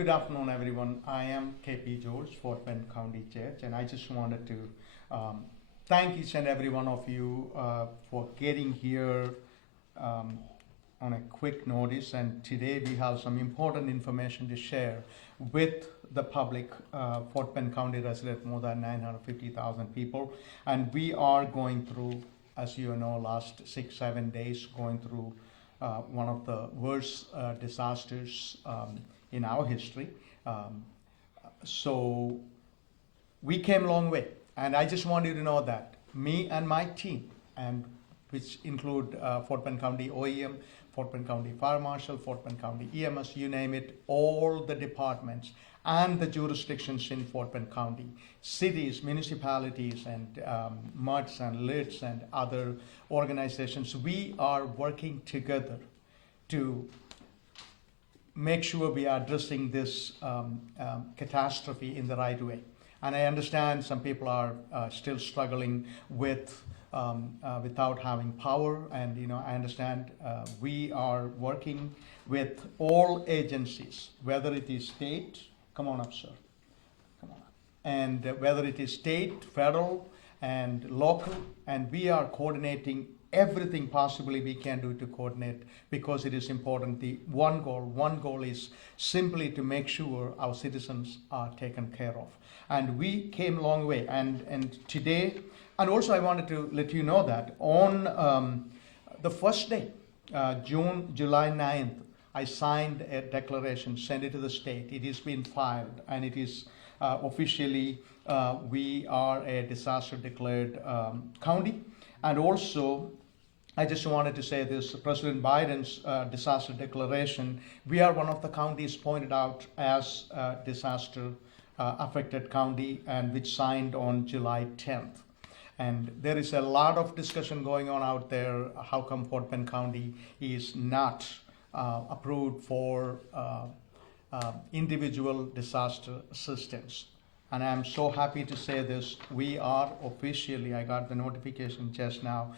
Good afternoon, everyone. I am KP George, Fort Bend County Church, and I just wanted to thank each and every one of you for getting here on a quick notice. And today we have some important information to share with the public. Fort Bend County resident, more than 950,000 people, and we are going through, as you know, last 6-7 days, going through one of the worst disasters in our history. So we came a long way, and I just want you to know that me and my team, and which include Fort Bend County OEM, Fort Bend County Fire Marshal, Fort Bend County EMS, you name it, all the departments and the jurisdictions in Fort Bend County, cities, municipalities, and MUDs and LIDs and other organizations, we are working together to make sure we are addressing this catastrophe in the right way. And I understand some people are still struggling with without having power, and I understand we are working with all agencies, whether it is state, come on up, sir, come on up, and whether it is state, federal, and local, and we are coordinating everything possibly we can do to coordinate, because it is important. The one goal is simply to make sure our citizens are taken care of. And we came a long way, and today, and also I wanted to let you know that on the first day, July 9th, I signed a declaration, sent it to the state. It has been filed, and it is officially, we are a disaster declared county. And also, I just wanted to say this, President Biden's disaster declaration, we are one of the counties pointed out as disaster affected county, and which signed on July 10th. And there is a lot of discussion going on out there, how come Fort Bend County is not approved for individual disaster assistance. And I'm so happy to say this, we are officially, I got the notification just now,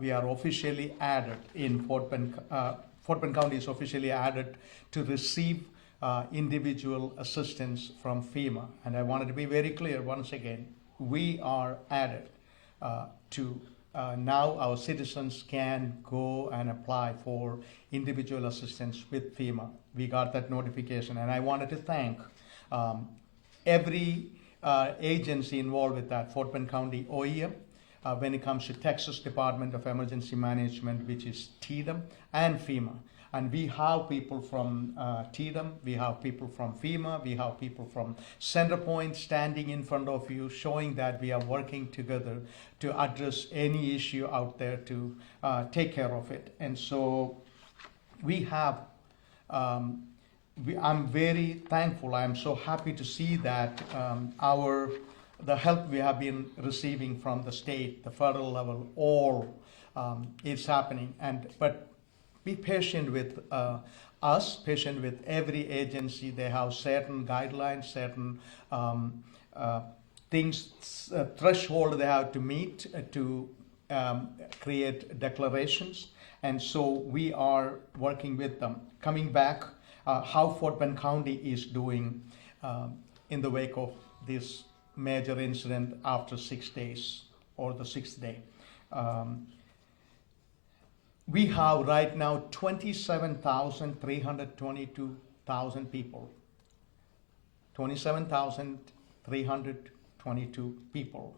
we are officially added in Fort Bend County is officially added to receive individual assistance from FEMA. And I wanted to be very clear once again, we are added to now our citizens can go and apply for individual assistance with FEMA. We got that notification, and I wanted to thank every agency involved with that, Fort Bend County OEM, when it comes to Texas Department of Emergency Management, which is TDEM, and FEMA. And we have people from TDEM, we have people from FEMA, we have people from Centerpoint standing in front of you, showing that we are working together to address any issue out there to take care of it. And so we have I'm very thankful. I am so happy to see that the help we have been receiving from the state, the federal level, all is happening. But be patient with us, patient with every agency. They have certain guidelines, certain things, threshold they have to meet to create declarations. And so we are working with them. Coming back, how Fort Bend County is doing in the wake of this major incident after 6 days, or the 6th day. We have right now 27,322 people. 27,322 people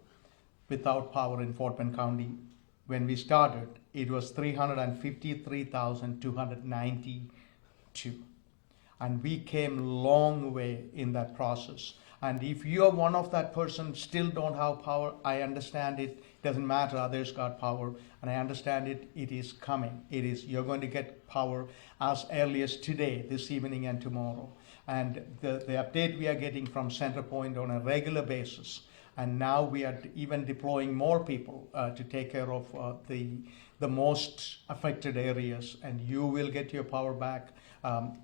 without power in Fort Bend County. When we started, it was 353,292. And we came a long way in that process. And if you're one of that person, still don't have power, I understand it. Doesn't matter, others got power, and I understand it. It is coming. You're going to get power as early as today, this evening, and tomorrow. And the update we are getting from Centerpoint on a regular basis. And now we are even deploying more people to take care of the most affected areas, and you will get your power back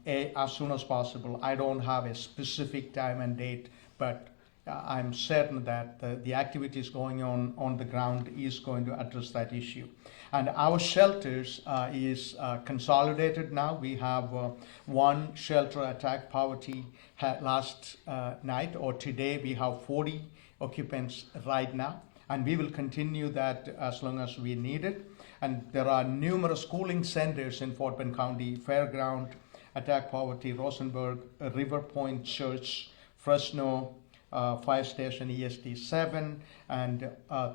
as soon as possible. I don't have a specific time and date, but I'm certain that the activities going on the ground is going to address that issue. And our shelters is consolidated now. We have one shelter attack poverty last night, or today we have 40 occupants right now, and we will continue that as long as we need it. And there are numerous schooling centers in Fort Bend County: Fairground, Attack Poverty, Rosenberg, River Point Church, Fresno, Fire Station ESD 7, and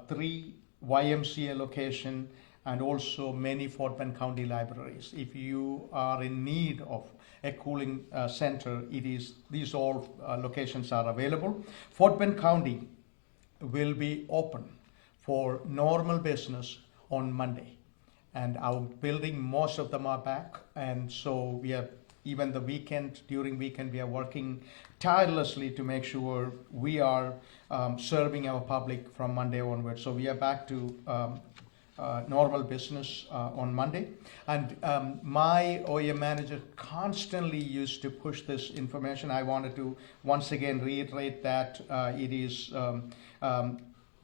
3 YMCA location, and also many Fort Bend County libraries. If you are in need of a cooling center, these all locations are available. Fort Bend County will be open for normal business on Monday, and our building, most of them are back, and so we are, even the weekend, during weekend, we are working tirelessly to make sure we are serving our public from Monday onward. So we are back to normal business on Monday. And my OEM manager constantly used to push this information. I wanted to once again reiterate that it is,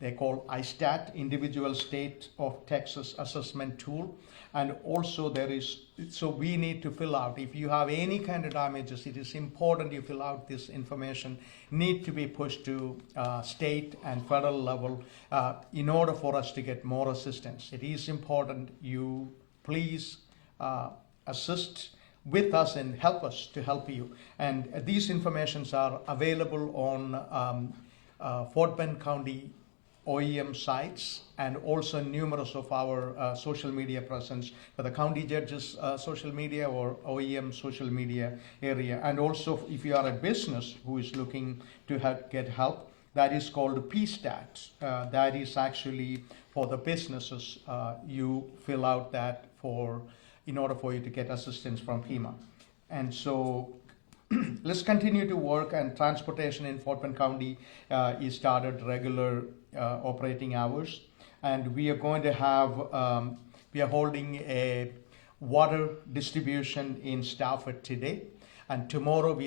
they call ISTAT, Individual State of Texas Assessment Tool. And also there is, so we need to fill out, if you have any kind of damages, it is important you fill out this information, need to be pushed to state and federal level in order for us to get more assistance. It is important you please assist with us and help us to help you. And these informations are available on Fort Bend County OEM sites, and also numerous of our social media presence for the county judges social media or OEM social media area. And also if you are a business who is looking to get help, that is called PSTAT. That is actually for the businesses. You fill out that in order for you to get assistance from FEMA. And so let's continue to work, and transportation in Fort Bend County is started regular operating hours, and we are going to have, we are holding a water distribution in Stafford today, and tomorrow we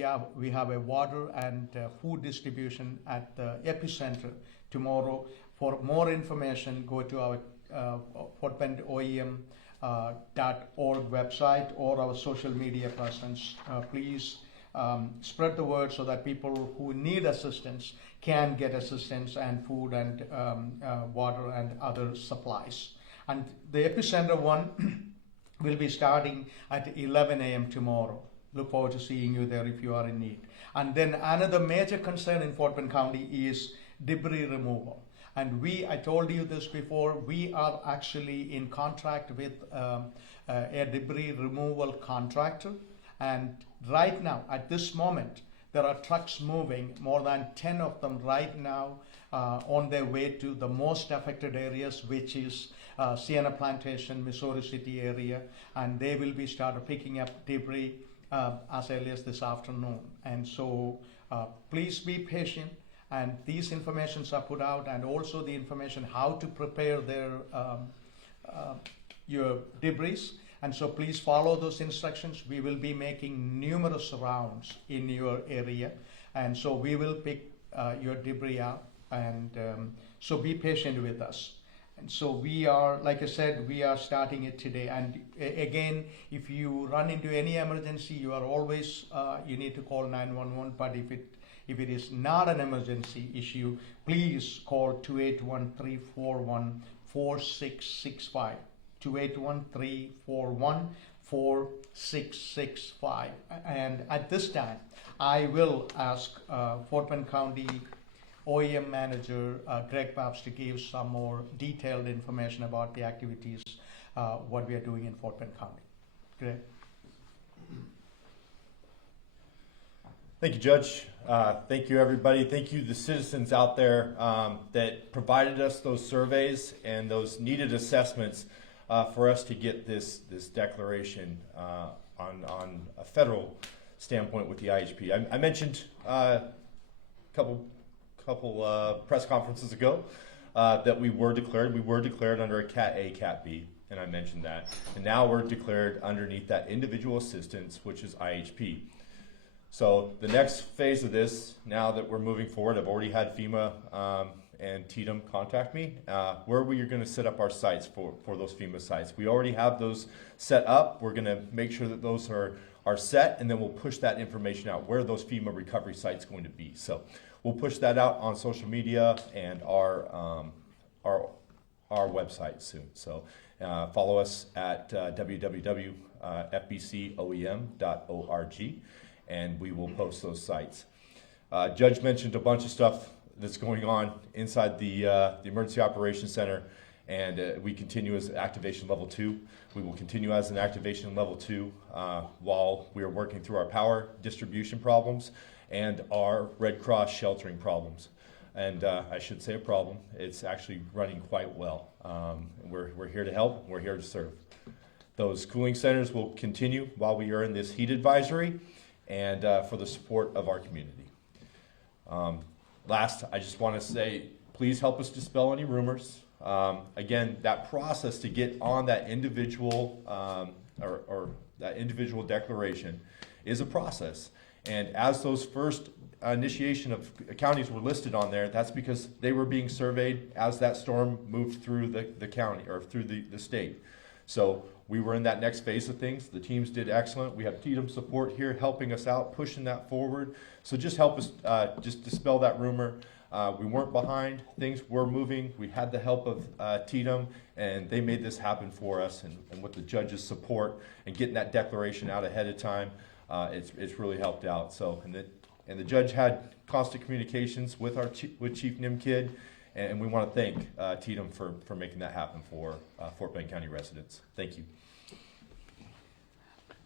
have a water and food distribution at the epicenter tomorrow. For more information, go to our Fort Bend OEM .org website or our social media presence. Please spread the word so that people who need assistance can get assistance and food and water and other supplies. And the epicenter one will be starting at 11 a.m. tomorrow. Look forward to seeing you there if you are in need. And then another major concern in Fort Bend County is debris removal. And I told you this before, we are actually in contract with a debris removal contractor. And right now, at this moment, there are trucks moving, more than 10 of them right now, on their way to the most affected areas, which is Sienna Plantation, Missouri City area, and they will be started picking up debris as early as this afternoon. And so please be patient, and these informations are put out, and also the information how to prepare your debris. And so please follow those instructions. We will be making numerous rounds in your area, and so we will pick your debris up, and so be patient with us. And so we are, like I said, we are starting it today. And again, if you run into any emergency, you are always, you need to call 911, but if it is not an emergency issue, please call 281-341-4665. 281-341-4665. And at this time, I will ask Fort Bend County OEM Manager Greg Babs to give some more detailed information about the activities, what we are doing in Fort Bend County. Greg. Thank you, Judge. Thank you, everybody. Thank you, the citizens out there that provided us those surveys and those needed assessments for us to get this declaration on a federal standpoint with the IHP. I mentioned a couple press conferences ago that we were declared. We were declared under a Cat A, Cat B, and I mentioned that. And now we're declared underneath that individual assistance, which is IHP. So the next phase of this, now that we're moving forward, I've already had FEMA and TDM contact me, where we are going to set up our sites for those FEMA sites. We already have those set up. We're going to make sure that those are set, and then we'll push that information out where those FEMA recovery sites going to be. So we'll push that out on social media and our website soon. So follow us at www.fbcoem.org, and we will post those sites. Judge mentioned a bunch of stuff that's going on inside the Emergency Operations Center, and we continue as Activation Level 2. We will continue as an Activation Level 2 while we are working through our power distribution problems and our Red Cross sheltering problems. And I should say a problem, it's actually running quite well. We're here to help, we're here to serve. Those cooling centers will continue while we are in this heat advisory and for the support of our community. Last, I just want to say, please help us dispel any rumors. Again, that process to get on that individual or that individual declaration is a process. And as those first initiation of counties were listed on there, that's because they were being surveyed as that storm moved through the county or through the state. So we were in that next phase of things. The teams did excellent. We have TDM support here helping us out, pushing that forward. So just help us just dispel that rumor. We weren't behind. Things were moving. We had the help of TDM, and they made this happen for us. And with the judge's support and getting that declaration out ahead of time, it's really helped out. So and the judge had constant communications with with Chief Nimkid, and we want to thank TDM for making that happen for Fort Bend County residents. Thank you.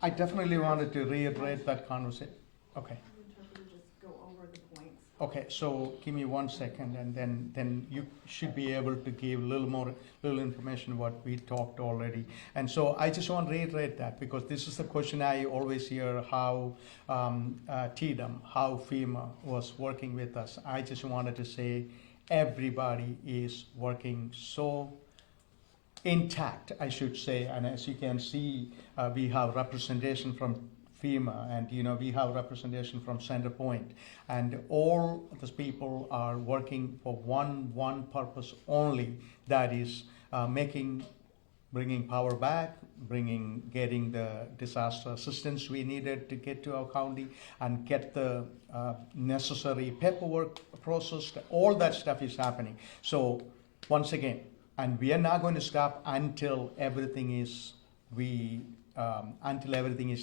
I definitely wanted to reiterate that conversation. Okay. Just go over the points. Okay, so give me 1 second, and then you should be able to give a little information what we talked already. And so I just want to reiterate that, because this is the question I always hear, how TDM, how FEMA was working with us. I just wanted to say everybody is working so intact, I should say, and as you can see, we have representation from FEMA, and we have representation from Centerpoint, and all these people are working for one purpose only, that is bringing power back, getting the disaster assistance we needed to get to our county, and get the necessary paperwork processed. All that stuff is happening. So once again, and we are not going to stop until everything is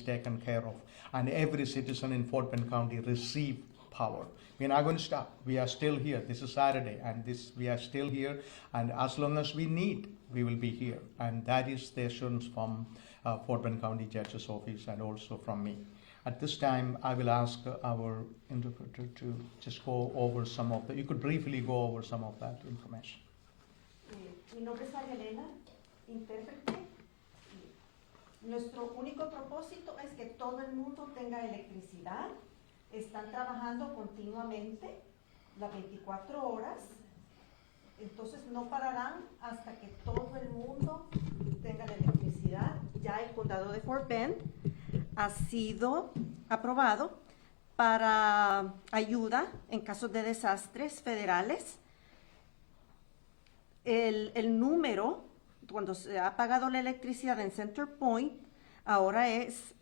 taken care of, and every citizen in Fort Bend County receive power. We're not going to stop. We are still here. This is Saturday, and we are still here, and as long as we need, we will be here. And that is the assurance from Fort Bend County Judge's Office and also from me. At this time, I will ask our interpreter to just go over you could briefly go over some of that information. Mi nombre es María Elena, intérprete. Nuestro único propósito es que todo el mundo tenga electricidad. Están trabajando continuamente las 24 horas. Entonces no pararán hasta que todo el mundo tenga la electricidad. Ya el condado de Fort Bend ha sido aprobado para ayuda en casos de desastres federales. El número, cuando se ha apagado la electricidad en Center Point, ahora es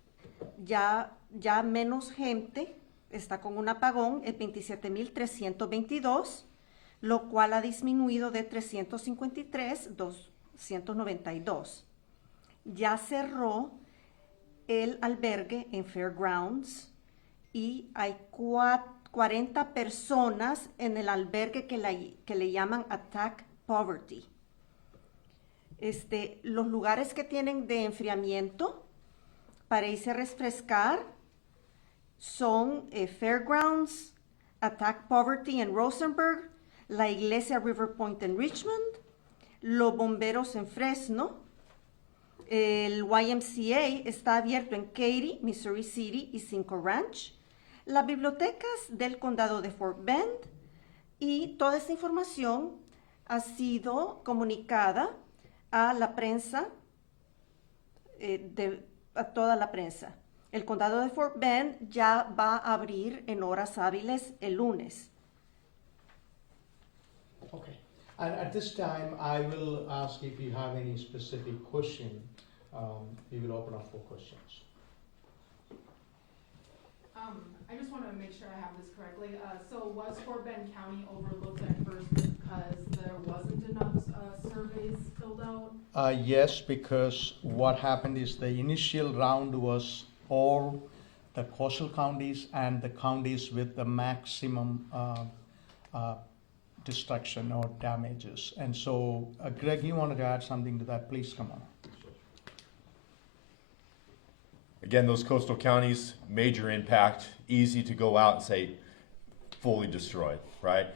ya menos gente, está con un apagón, es 27,322, lo cual ha disminuido de 353,292. Ya cerró el albergue en Fairgrounds y hay 40 personas en el albergue que le llaman Attack Poverty. Los lugares que tienen de enfriamiento para irse a refrescar son Fairgrounds, Attack Poverty en Rosenberg, la iglesia River Point en Richmond, los bomberos en Fresno, el YMCA está abierto en Katy, Missouri City y Cinco Ranch, las bibliotecas del condado de Fort Bend, y toda esta información ha sido comunicada a la prensa, a toda la prensa. El condado de Fort Bend ya va a abrir en horas hábiles el lunes. Okay. And at this time, I will ask if you have any specific question. We will open up for questions. I just want to make sure I have this correctly. So was Fort Bend County overlooked at first because there wasn't enough surveys filled out? Yes, because what happened is the initial round was all the coastal counties and the counties with the maximum destruction or damages. And so, Greg, you wanted to add something to that? Please come on. Again, those coastal counties, major impact, easy to go out and say fully destroyed, right?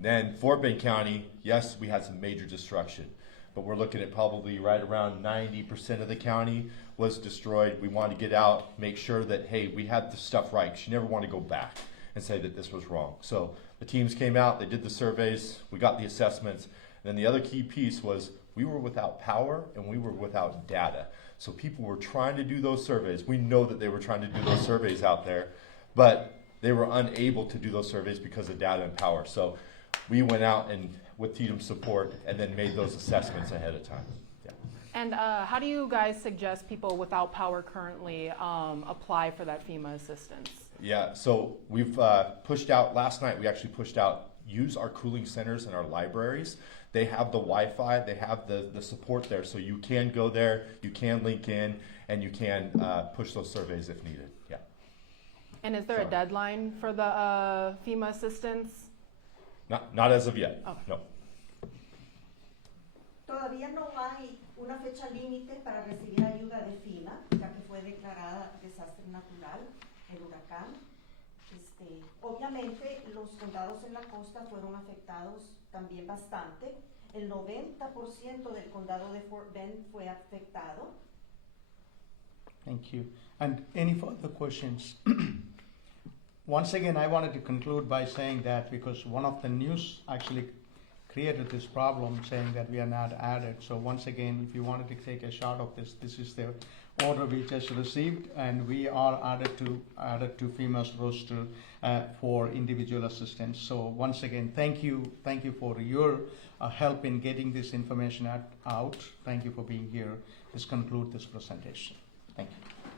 Then Fort Bend County, yes, we had some major destruction, but we're looking at probably right around 90% of the county was destroyed. We wanted to get out, make sure that, hey, we had the stuff right, because you never want to go back and say that this was wrong. So the teams came out, they did the surveys, we got the assessments, and then the other key piece was we were without power and we were without data. So people were trying to do those surveys. We know that they were trying to do those surveys out there, but they were unable to do those surveys because of data and power. So we went out and with TDM's support and then made those assessments ahead of time. Yeah. And how do you guys suggest people without power currently apply for that FEMA assistance? Yeah, so we've pushed out, last night we actually pushed out, use our cooling centers in our libraries. They have the Wi-Fi, they have the support there, so you can go there, you can link in, and you can push those surveys if needed, yeah. And is there a deadline for the FEMA assistance? Not as of yet, Okay. no. Todavía no hay una fecha límite para recibir ayuda de FEMA, ya que fue declarada desastre natural, el huracán. Obviamente los condados en la costa fueron afectados también bastante. El 90% del condado de Fort Bend fue afectado. Thank you. And any further questions? Once again, I wanted to conclude by saying that because one of the news actually created this problem saying that we are not added. So once again, if you wanted to take a shot of this, this is the order we just received, and we are added to FEMA's roster for individual assistance. So once again, thank you for your help in getting this information out. Thank you for being here. This concludes this presentation. Thank you.